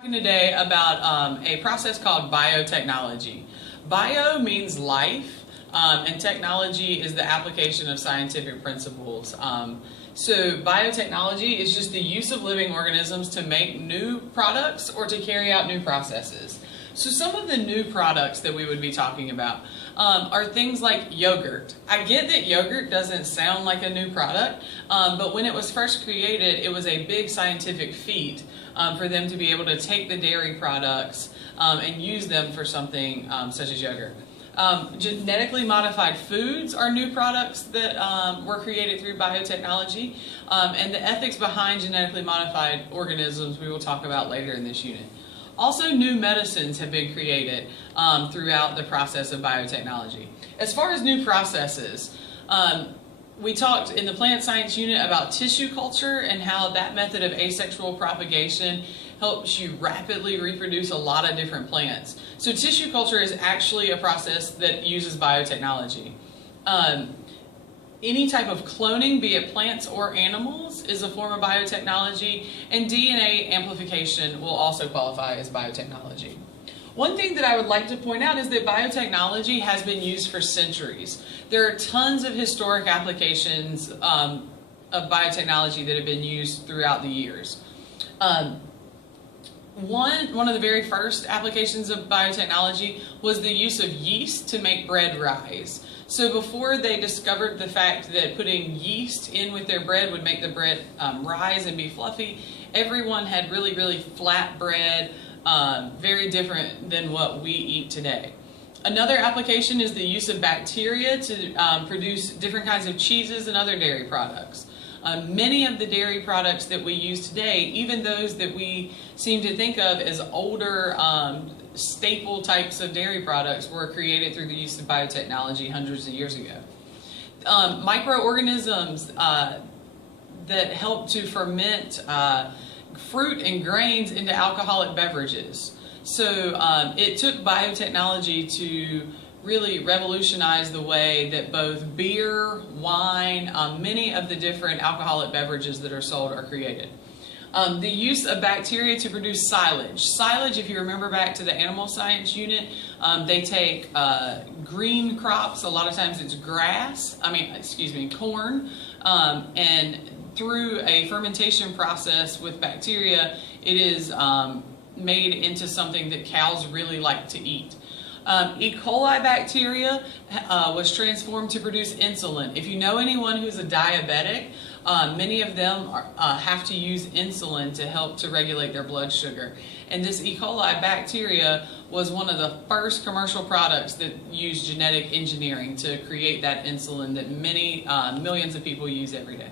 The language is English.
Talking today about a process called biotechnology. Bio means life, and technology is the application of scientific principles. So biotechnology is just the use of living organisms to make new products or to carry out new processes. So some of the new products that we would be talking about are things like yogurt. I get that yogurt doesn't sound like a new product, but when it was first created, it was a big scientific feat for them to be able to take the dairy products and use them for something such as yogurt. Genetically modified foods are new products that were created through biotechnology, and the ethics behind genetically modified organisms we will talk about later in this unit. Also, new medicines have been created throughout the process of biotechnology. As far as new processes, we talked in the plant science unit about tissue culture and how that method of asexual propagation helps you rapidly reproduce a lot of different plants. So tissue culture is actually a process that uses biotechnology. Any type of cloning, be it plants or animals, is a form of biotechnology, and DNA amplification will also qualify as biotechnology. One thing that I would like to point out is that biotechnology has been used for centuries. There are tons of historic applications of biotechnology that have been used throughout the years. One of the very first applications of biotechnology was the use of yeast to make bread rise. So before they discovered the fact that putting yeast in with their bread would make the bread rise and be fluffy, everyone had really flat bread, very different than what we eat today. Another application is the use of bacteria to produce different kinds of cheeses and other dairy products. Many of the dairy products that we use today, even those that we seem to think of as older staple types of dairy products, were created through the use of biotechnology hundreds of years ago. Microorganisms that help to ferment fruit and grains into alcoholic beverages. So it took biotechnology to really revolutionize the way that both beer, wine, many of the different alcoholic beverages that are sold are created. The use of bacteria to produce silage. Silage, if you remember back to the animal science unit, they take green crops, a lot of times it's corn, and through a fermentation process with bacteria, it is made into something that cows really like to eat. E. coli bacteria was transformed to produce insulin. If you know anyone who's a diabetic, many of them have to use insulin to help to regulate their blood sugar. And this E. coli bacteria was one of the first commercial products that used genetic engineering to create that insulin that many millions of people use every day.